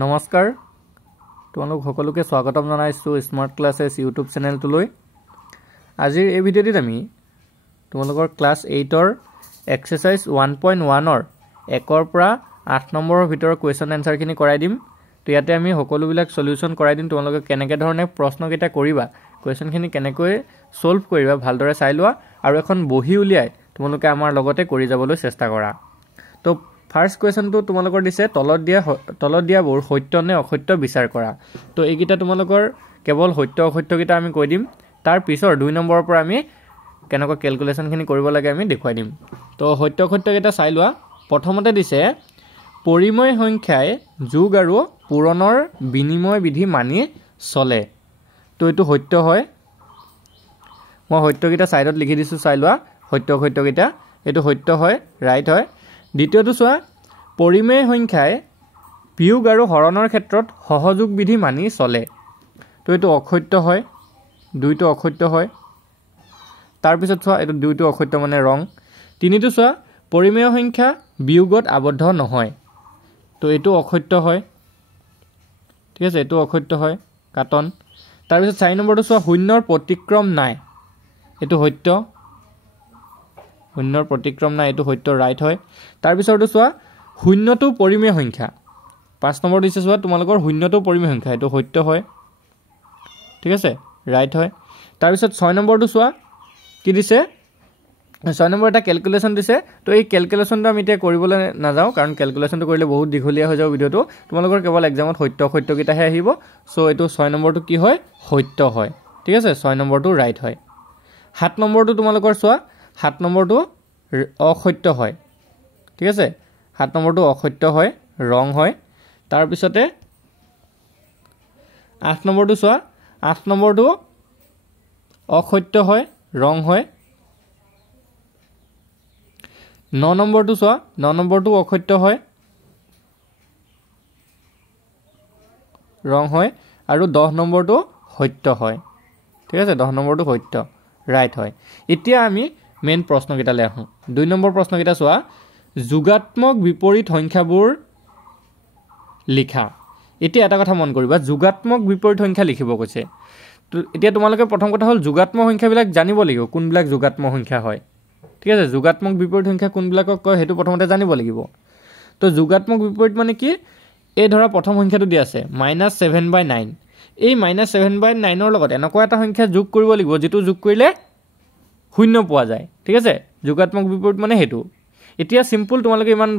নমস্কাৰ তোমালোক সকলোকে স্বাগতম জনাইছো স্মাৰ্ট ক্লাसेस ইউটিউব চেনেলটোলৈ আজিৰ এই ভিডিঅ'টিত আমি তোমালোকৰ ক্লাস 8 ৰ এক্সাৰসাইজ 1.1 ৰ 1 ৰ পৰা 8 নম্বৰৰ ভিতৰৰ কোৱেশ্চন আনসাৰ খিনি কৰাই দিম তো ইয়াতে আমি সকলোবিলাক সলিউশন কৰাই দিম তোমালোকে কেনেকৈ ধৰণে প্ৰশ্নকেইটা কৰিবা কোৱেশ্চন খিনি কেনেকৈ সলভ কৰিবা ভালদৰে চাই লোৱা আৰু এখন বহি উলিয়াই তোমালোকে আমাৰ লগতে কৰি যাবলৈ চেষ্টা কৰা তো ফাৰ্স্ট কোৱেশ্চন তো তোমালোকৰ দিছে তলত দিয়া বোৰ সত্য নে অসত্য বিচাৰ কৰা তো এইকিটা তোমালোকৰ কেৱল সত্য অসত্য কিটা আমি কৈ দিম তাৰ পিছৰ 2 নম্বৰৰ পৰা আমি কেনেকৈ ক্যালকুলেশন খিনি কৰিব লাগে আমি দেখুৱাই দিম তো সত্য অসত্য কিটা চাই লোৱা প্ৰথমতে দিছে পৰিময় সংখ্যাই যোগ আৰু পূৰণৰ বিনিময় বিধি মানি চলে তো এটো সত্য হয় মই সত্য কিটা সাইডত লিখি দিছো চাই লোৱা সত্য অসত্য কিটা এটো সত্য হয় ৰাইট হয় দ্বিতীয়টো চোৱা পৰিমেয় সংখ্যাই বিয়োগ আৰু হৰণৰ ক্ষেত্ৰত সহযোগ বিধি মানি চলে তো এটো অসত্য হয় দুইটো অসত্য হয় তাৰ পিছত চোৱা এটো দুইটো অসত্য মানে ৰং তিনিটো চোৱা পৰিমেয় সংখ্যা বিয়োগত আবদ্ধ নহয় তো এটো অসত্য হয় ঠিক আছে এটো অসত্য হয় কাটন তাৰ পিছত 4 নম্বৰটো চোৱা শূন্যৰ প্ৰতিক্ৰম নাই এটো সত্য শূন্যৰ প্ৰতিক্ৰম নাই এটো সত্য ৰাইট হয় তাৰ পিছৰটো চোৱা শূন্যটো পৰিমেয় সংখ্যা 5 নম্বৰ দিছে চোৱা তোমালোকৰ শূন্যটো পৰিমেয় সংখ্যা এটো সত্য হয় ঠিক আছে ৰাইট হয় তাৰ পিছত 6 নম্বৰটো চোৱা কি দিছে 6 নম্বৰ এটা ক্যালকুলেশন দিছে তো এই ক্যালকুলেশনটো আমি এতিয়া কৰিবলৈ নাযাও কাৰণ ক্যালকুলেশনটো কৰিলে বহুত দীঘলীয়া হৈ যাব ভিডিওটো তোমালোকৰ কেৱল এক্সামত সত্য অসত্য কিটাহে আহিব সো এটো 6 নম্বৰটো কি হয় সত্য হয় ঠিক আছে 6 নম্বৰটো ৰাইট হয় 7 নম্বৰটো তোমালোকৰ চোৱা 7 নম্বৰটো অসত্য হয় ঠিক আছে 7 নম্বৰটো অসত্য হয় ৰং হয় তাৰ পিছতে 8 নম্বৰটো চোৱা 8 নম্বৰটো অসত্য হয় ৰং হয় 9 নম্বৰটো চোৱা 9 নম্বৰটো অসত্য হয় ৰং হয় আৰু 10 নম্বৰটো সত্য হয় ঠিক আছে 10 নম্বৰটো সত্য ৰাইট হয় এতিয়া আমি মেইন প্ৰশ্ন কিটালে আহো 2 নম্বৰ প্ৰশ্ন কিটা চোৱা যোগাত্মক বিপৰীত সংখ্যাবোৰ লিখা এতিয়া এটা কথা মন কৰিবা যোগাত্মক বিপৰীত সংখ্যা লিখিব কৈছে তো এতিয়া তোমালোকে প্ৰথম কথা হল যোগাত্মক সংখ্যাবিলাক জানিব লাগিব কোনবিলাক যোগাত্মক সংখ্যা হয় ঠিক আছে যোগাত্মক বিপৰীত সংখ্যা কোনবিলাকক কয় হেতু প্ৰথমতে জানিব লাগিব তো যোগাত্মক বিপৰীত মানে কি এই ধৰা প্ৰথম সংখ্যাটো দি আছে -7/9 এই -7/9 ৰ লগত এনেকুৱা এটা সংখ্যা যোগ কৰিব লাগিব যেটো যোগ কৰিলে শূন্য পোৱা যায় ঠিক আছে যোগাত্মক বিপৰীত মানে হেতু এতিয়া সিম্পল তোমালোকে ইমান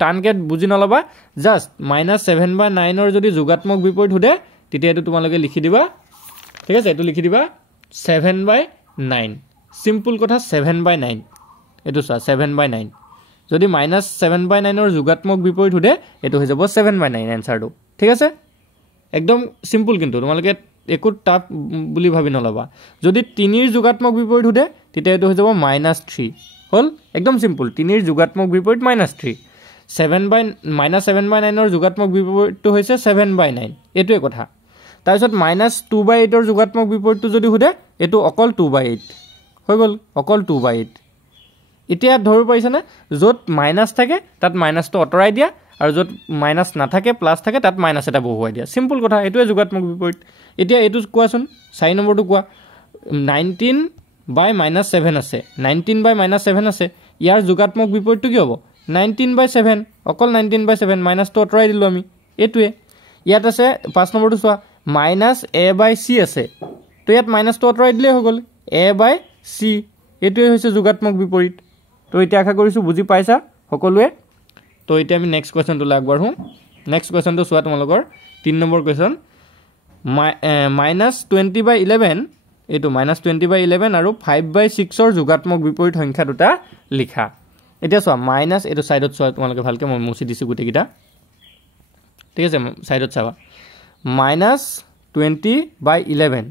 টানকে বুজি নলবা জাস্ট -7/9 ৰ যদি যোগাত্মক বিপৰীত हुदे তেতিয়া এটো তোমালোকে লিখি দিবা ঠিক আছে এটো লিখি দিবা 7/9 সিম্পল কথা 7/9 এটো চোৱা 7/9 যদি -7/9 ৰ যোগাত্মক বিপৰীত हुदे এটো হৈ যাব 7/9 আনসাৰটো ঠিক আছে একদম সিম্পল কিন্তু তোমালোকে একো টাপ বুলি ভাবি নলবা যদি 3 ৰ যোগাত্মক বিপৰীত हुदे তেতিয়া এটো হৈ যাব -3 হল একদম সিম্পল 3 ৰ যোগাত্মক বিপৰীত -3 -7/9 ৰ যোগাত্মক বিপৰীতটো হৈছে 7/9 এটোই কথা তাৰ পিছত -2/8 ৰ যোগাত্মক বিপৰীতটো যদি हुदे এটো অকল 2/8 হৈ গল অকল 2/8 এতিয়া ধৰি পাইছা না যত মাইনাস থাকে তাত মাইনাসটো অতৰাই দিয়া আৰু যত মাইনাস না থাকে প্লাস থাকে তাত মাইনাস এটা বহুৱাই দিয়া সিম্পল কথা এটোই যোগাত্মক বিপৰীত এতিয়া এটো কোৱাচোন 4 নম্বৰটো কোৱা 19/-7 আছে 19/-7 আছে ইয়াৰ যোগাত্মক বিপৰীতটো কি হ'ব 19/7 অকল 19/7 মাইনাসটো অতৰাই দিলো আমি এটোৱে ইয়াত আছে 5 নম্বৰটো চোৱা -a/c আছে তো ইয়াত মাইনাসটো অতৰাই দিলে হৈ গল a/c এটোৱে হৈছে যোগাত্মক বিপৰীত তো এতিয়া আশা কৰিছো বুজি পাইছা সকলোৱে তো এতিয়া আমি নেক্সট কোৱেশ্চনটো আগবাঢ়ো নেক্সট কোৱেশ্চনটো চোৱা তোমালোকৰ 3 নম্বৰ কোৱেশ্চন -20/11 এটো -20/11 আৰু 5/6 ৰ যোগাত্মক বিপৰীত সংখ্যা দুটা লিখা এতিয়া চোৱা মাইনাস এটো সাইডত চোৱা তোমালোকে ভালকে মই মুছি দিছো গুটি কিটা ঠিক আছে সাইডত চাবা -20/11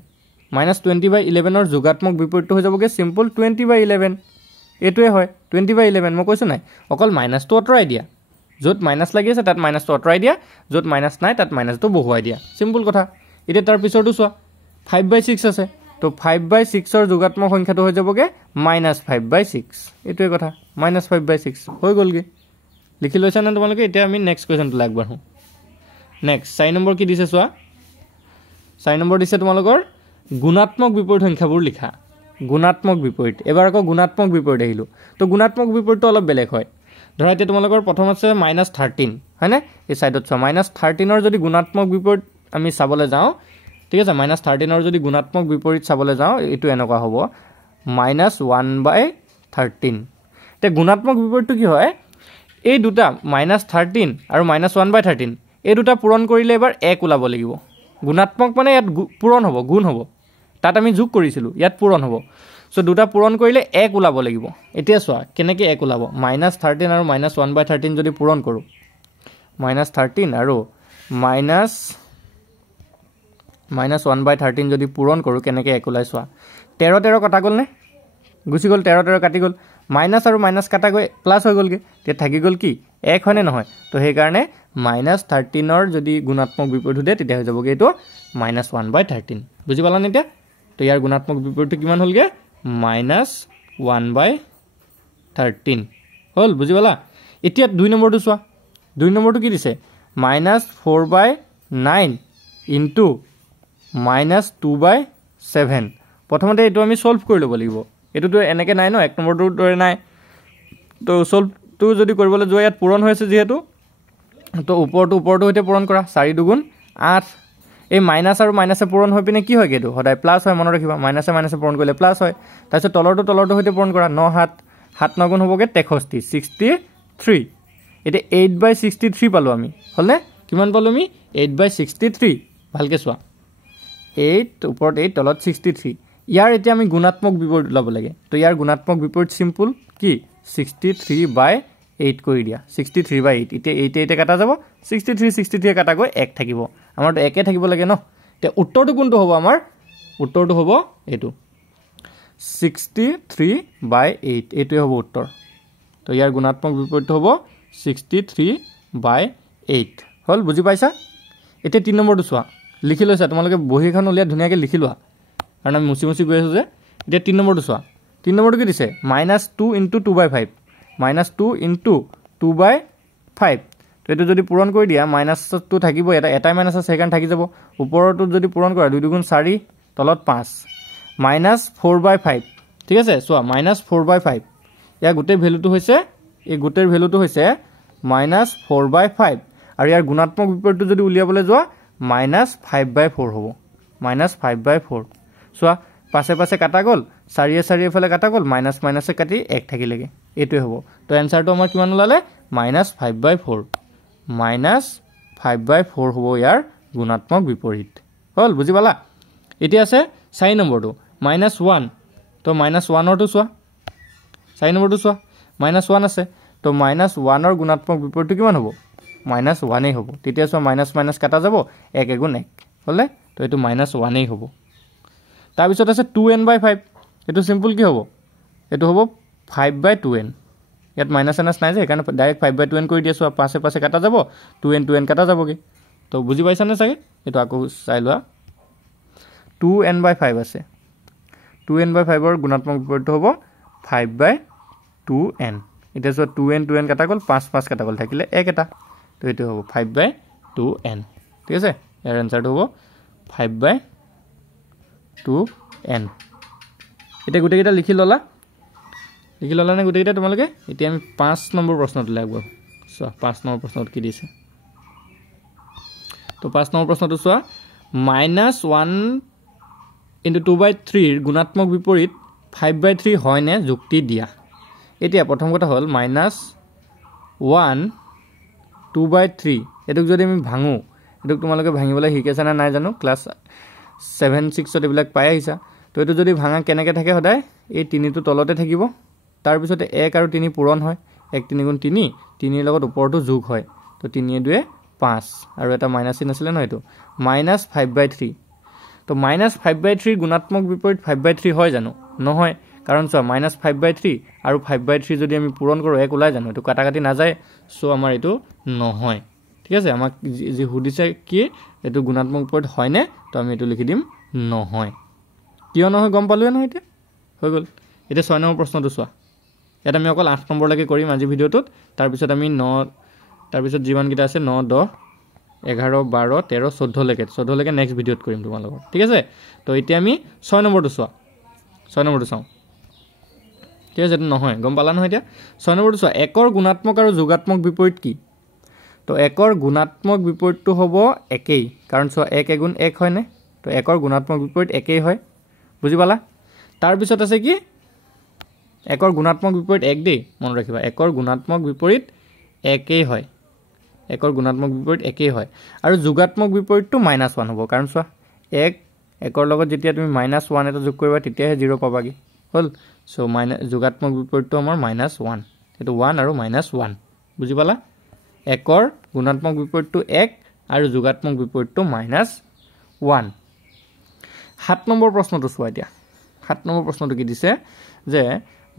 -20/11 ৰ যোগাত্মক বিপৰীতটো হৈ যাবগে সিম্পল 20/11 এটোৱে হয় 20/11 মই কৈছো নাই অকল মাইনাসটো অতৰাই দিয়া যত মাইনাস লাগি আছে তাত মাইনাসটো অতৰাই দিয়া যত মাইনাস নাই তাত মাইনাসটো বহুৱাই দিয়া সিম্পল কথা এতিয়া তাৰ পিছৰটো চোৱা 5/6 আছে তো 5/6 ৰ যোগাত্মক সংখ্যাটো হৈ যাবগে -5/6 এটোৱে কথা -5/6 হৈ গলগে লিখি লৈছা না তোমালোকে এতিয়া আমি নেক্সট কোৱেশ্চনটো আগবাঢ়ো নেক্সট 4 নম্বৰ কি দিছে চোৱা 4 নম্বৰ দিছে তোমালোকৰ গুণাত্মক বিপৰীত সংখ্যাবোৰ লিখা গুণাত্মক বিপৰীত এবাৰ আকৌ গুণাত্মক বিপৰীত আহিলো তো গুণাত্মক বিপৰীতটো অলপ বেলেগ হয় ধৰা এতিয়া তোমালোকৰ প্ৰথম আছে -13 হয়নে এই সাইডত চোৱা -13 ৰ যদি গুণাত্মক বিপৰীত আমি চাবলৈ যাওঁ ঠিক আছে -13 ৰ যদি গুণাত্মক বিপৰীত চাবলৈ যাওঁ এটো এনেকুৱা হ'ব -1/13 তে গুণাত্মক বিপৰীতটো কি হয় এই দুটা -13 আৰু -1/13 এই দুটা পূৰণ কৰিলে এবাৰ 1 ওলাব লাগিব গুণাত্মক মানে ইয়াত পূৰণ হ'ব গুণ হ'ব তাত আমি যোগ কৰিছিলো ইয়াত পূৰণ হ'ব সো দুটা পূৰণ কৰিলে 1 ওলাব লাগিব এতিয়া চোৱা কেনেকৈ 1 ওলাব -13 আৰু -1/13 যদি পূৰণ কৰো -13 আৰু -1/13 যদি পূৰণ কৰো কেনেকৈ 1 ওলাই চোৱা 13 কটা গ'ল নে গুছি গ'ল 13 কাটি গ'ল মাইনাস আৰু মাইনাস কাটা গৈ প্লাস হৈ গ'লগে তে থাকি গ'ল কি 1 হয়নে নহয় তো সেই কাৰণে -13 ৰ যদি গুণাত্মক বিপৰীত হয় তেতিয়া হৈ যাবগে এটো -1/13 বুজি পালা নে এতিয়া তো ইয়াৰ গুণাত্মক বিপৰীতটো কিমান হ'লগে -1/13 হল বুজি পালা এতিয়া 2 নম্বৰটো চোৱা 2 নম্বৰটো কি দিছে -4/9 ইনটু -2/7 প্ৰথমতে এটো আমি সলভ কৰি ল'ব লাগিব এটোটো এনেকে নাই ন 1 নম্বৰটো দৰে নাই তো সলভটো যদি কৰিবলৈ যোৱা ইয়াত পূৰণ হৈছে যেহেতু তো ওপৰটো হইতে পূৰণ কৰা 4 2 8 এই মাইনাস আৰু মাইনাসে পূৰণ হৈ পিনে কি হয় গেটো সদায় প্লাস হয় মনত ৰাখিবা মাইনাসে মাইনাসে পূৰণ কৰিলে প্লাস হয় তাৰপিছত তলৰটো হইতে পূৰণ কৰা 9 7 7 9 গুণ হ'বগে 63 এটা 8/63 পালো আমি হলনে কিমান পালো আমি 8/63 ভালকে চোৱা 8 ওপৰত 8 তলত 63 ইয়াৰ এতিয়া আমি গুণাত্মক বিপৰীত ল'ব লাগে তো ইয়াৰ গুণাত্মক বিপৰীত সিম্পল কি 63/8 কৰি দিয়া 63/8 এতিয়া 8 কাটা যাব 63 কাটা গৈ 1 থাকিব আমাৰটো 1 থাকিব লাগে ন তে উত্তৰটো কোনটো হ'ব আমাৰ উত্তৰটো হ'ব এটো 63/8 এটোই হ'ব উত্তৰ তো ইয়াৰ গুণাত্মক বিপৰীতটো হ'ব 63/8 হল বুজি পাইছা এতিয়া 3 নম্বৰটো চোৱা লিখি লৈছা তোমালোকে বহিখন উলিয়া ধুনিয়াকে লিখি লোৱা কাৰণ আমি মুছি গৈ আছো যে এতিয়া 3 নম্বৰটো চোৱা 3 নম্বৰটো কি দিছে -2 * 2/5 -2 * 2/5 তো এটো যদি পূৰণ কৰি দিয়া -2 থাকিব এটাই মাইনাস আছে সেকাৰণে থাকি যাব ওপৰটো যদি পূৰণ কৰা 2 2 গুণ 4 তলত 5 -4/5 ঠিক আছে চোৱা -4/5 ইয়াৰ গোটেই ভ্যালুটো হৈছে এই গোটেই ভ্যালুটো হৈছে -4/5 আৰু ইয়াৰ গুণাত্মক বিপৰীতটো যদি উলিয়াবলৈ যোৱা -5/4 হ'ব -5/4 চোৱা পাছে পাছে কাটা গ'ল 4 ফালে কাটা গ'ল মাইনাস মাইনাসে কাটি 1 থাকিলেগে এটোই হ'ব তো এনসাৰটো আমাৰ কিমান ওলালে -5/4 -5/4 হ'ব ইয়াৰ গুণাত্মক বিপৰীত হল বুজি পালা এতিয়া আছে 4 নম্বৰটো -1 তো -1 ৰটো চোৱা 4 নম্বৰটো চোৱা -1 আছে তো -1 ৰ গুণাত্মক বিপৰীতটো কিমান হ'ব -1 এই হ'ব তেতিয়া চোৱা মাইনাস মাইনাস কাটা যাব 1 * 1 হলে তো এটো -1 এই হ'ব তাৰ পিছত আছে 2n/5 এটো সিম্পল কি হ'ব এটো হ'ব 5/2n ইয়াত মাইনাস মাইনাস নাই যে সেইকাৰণে ডাইৰেক্ট 5/2n কৰি দিয়া চোৱা পাছে পাছে কাটা যাব 2n কাটা যাবগে তো বুজি পাইছা নে চাগে এটো আকৌ চাই লোৱা 2n/5 আছে 2n/5 ৰ গুণাত্মক বিপৰীতটো হ'ব 5/2n এতিয়া চোৱা 2n কাটা গ'ল 5 5 কাটা গ'ল থাকিলে 1 এটা তো এটো হ'ব 5/2n ঠিক আছে ইয়াৰ আনসাৰটো হ'ব 5/2n এতিয়া গোটেইকেইটা লিখি ললা নে গোটেইকেইটা তোমালোকে এতিয়া আমি 5 নম্বৰ প্ৰশ্নটো লাগব চোৱা 5 নম্বৰ প্ৰশ্নত কি দিছে তো 5 নম্বৰ প্ৰশ্নটো চোৱা -1 * 2/3 ৰ গুণাত্মক বিপৰীত 5/3 হয় নে যুক্তি দিয়া এতিয়া প্ৰথম কথা হ'ল -1 2/3 এটোক যদি আমি ভাঙো এটোক তোমালোকে ভাঙিবলৈ শিকাইছা না নাই জানো ক্লাস 7 6 ত এবিলাক পাই আহিছা তো এটো যদি ভাঙা কেনেকৈ থাকে সদায় এই 3 টো তলতে থাকিব তাৰ পিছতে 1 আৰু 3 পূৰণ হয় 1 3 গুণ 3 3 ৰ লগত ওপৰটো যোগ হয় তো 3 2 5 আৰু এটা মাইনাস চিন আছিল ন এটো -5/3 তো -5/3 গুণাত্মক বিপৰীত 5/3 হয় জানো নহয় কাৰণ চোৱা -5/3 আৰু 5/3 যদি আমি পূৰণ কৰো 1 ওলাই জানো এটো কাটা কাটি না যায় সো আমাৰ এটো নহয় ঠিক আছে আমাক যি হুদিছে কি এটো গুণাত্মক বিপৰীত হয় নে তো আমি এটো লিখি দিম নহয় কিয় নহয় গম পালোৱে নহয় এতিয়া হৈ গ'ল এতিয়া 6 নম্বৰ প্ৰশ্নটো চোৱা এটা আমি অকল 8 নম্বৰলৈকে কৰিম আজি ভিডিওটোত তাৰ পিছত আমি 9 তাৰ পিছত যিমান কিটা আছে 9 10 11 12 13 14 লৈকে 14 লৈকে নেক্সট ভিডিঅ'ত কৰিম তোমালোকৰ ঠিক আছে তো এতিয়া আমি 6 নম্বৰটো চোৱা 6 নম্বৰটো চাওঁ ঠিক আছে নহয় গম পালা নহয় এতিয়া 6 নম্বৰটো চোৱা একৰ গুণাত্মক আৰু যোগাত্মক বিপৰীত কি তো একৰ গুণাত্মক বিপৰীতটো হ'ব একেই কাৰণ চোৱা 1 গুণ 1 হয় নে তো একৰ গুণাত্মক বিপৰীত একেই হয় বুজি পালা তাৰ পিছত আছে কি একৰ গুণাত্মক বিপৰীত 1 দেই মনত ৰাখিবা একৰ গুণাত্মক বিপৰীত একেই হয় একৰ গুণাত্মক বিপৰীত একেই হয় আৰু যোগাত্মক বিপৰীতটো -1 হ'ব কাৰণ চোৱা 1 একৰ লগত যেতিয়া তুমি -1 এটা যোগ কৰিবা তেতিয়াহে 0 পাবাগে হল সো যোগাত্মক বিপৰীতটো আমাৰ -1 এটো 1 আৰু -1 বুজি পালা একৰ গুণাত্মক বিপৰীতটো 1 আৰু যোগাত্মক বিপৰীতটো -1 7 নম্বৰ প্ৰশ্নটো চোৱা এতিয়া 7 নম্বৰ প্ৰশ্নটো কি দিছে যে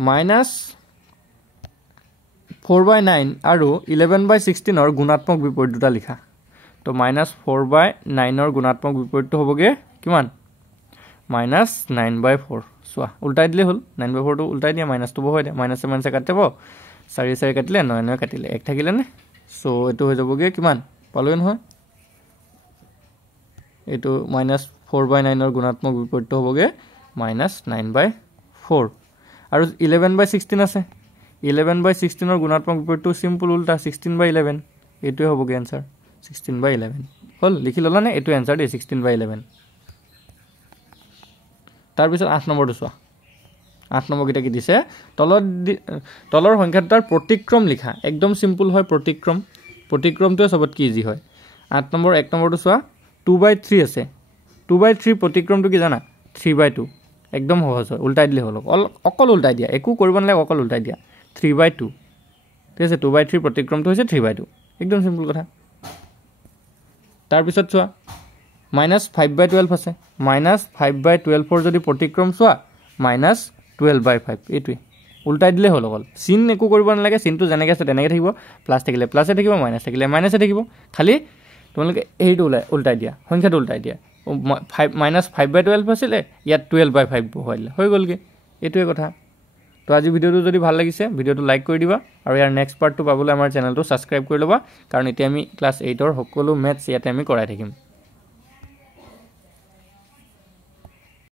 -4/9 আৰু 11/16 ৰ গুণাত্মক বিপৰীত দুটা লিখা তো -4/9 ৰ গুণাত্মক বিপৰীতটো হ'বগে কিমান -9/4 চোৱা উল্টাই দিলে হল 9/4 টো উল্টাই দিয়া মাইনাসটো বহাই দিয়া মাইনাসে মাইনাসে কাটিব 4 4 কাটিলে 9 9 কাটিলে 1 থাকিলে নে সো এটো হৈ যাবগে কিমান পালোৱে নহয় এটো -4/9 ৰ গুণাত্মক বিপৰীতটো হ'বগে -9/4 আৰু 11/16 আছে 11/16 ৰ গুণাত্মক বিপৰীতটো সিম্পল উল্টা 16/11 এটোই হ'বগে आंसर 16/11 হল লিখি ললা নে এটো आंसर দে 16/11 তাৰ পিছত 8 নম্বৰটো চোৱা 8 নম্বৰ কিটা কি দিছে তলৰ সংখ্যাটাৰ প্ৰতিক্ৰম লিখা একদম সিম্পল হয় প্ৰতিক্ৰমটো সবত কি ইজি হয় 8 নম্বৰ 1 নম্বৰটো চোৱা 2/3 আছে 2/3 প্ৰতিক্ৰমটো কি জানা 3/2 একদম সহজ হয় উল্টাই দিলে হল অকল উল্টাই দিয়া একো কৰিব নালাগে অকল উল্টাই দিয়া 3/2 ঠিক আছে 2/3 প্ৰতিক্ৰমটো হৈছে 3/2 একদম সিম্পল কথা তাৰ পিছত চোৱা -5/12 আছে -5/12 ৰ যদি প্ৰতিক্ৰম চোৱা -12/5 এইটোই উল্টাই দিলে হল অকল চিন একো কৰিব নালাগে চিনটো যেনেকৈ আছে তেনেকৈ থাকিব প্লাস থাকিলে প্লাসে থাকিব মাইনাস থাকিলে মাইনাসে থাকিব খালি তোমালোকে এইটো উল্টাই দিয়া সংখ্যাটো উল্টাই দিয়া -5/12 আছিল ইয়াত 12/5 বহাই দিলে হৈ গলগে এইটোৱে কথা তো আজি ভিডিওটো যদি ভাল লাগিছে ভিডিওটো লাইক কৰি দিবা আৰু ইয়াৰ নেক্সট পাৰ্টটো পাবলৈ আমাৰ চেনেলটো সাবস্ক্ৰাইব কৰি লবা কাৰণ এতিয়া আমি ক্লাস 8 ৰ সকলো মেথছ ইয়াতে আমি কৰাই থাকিম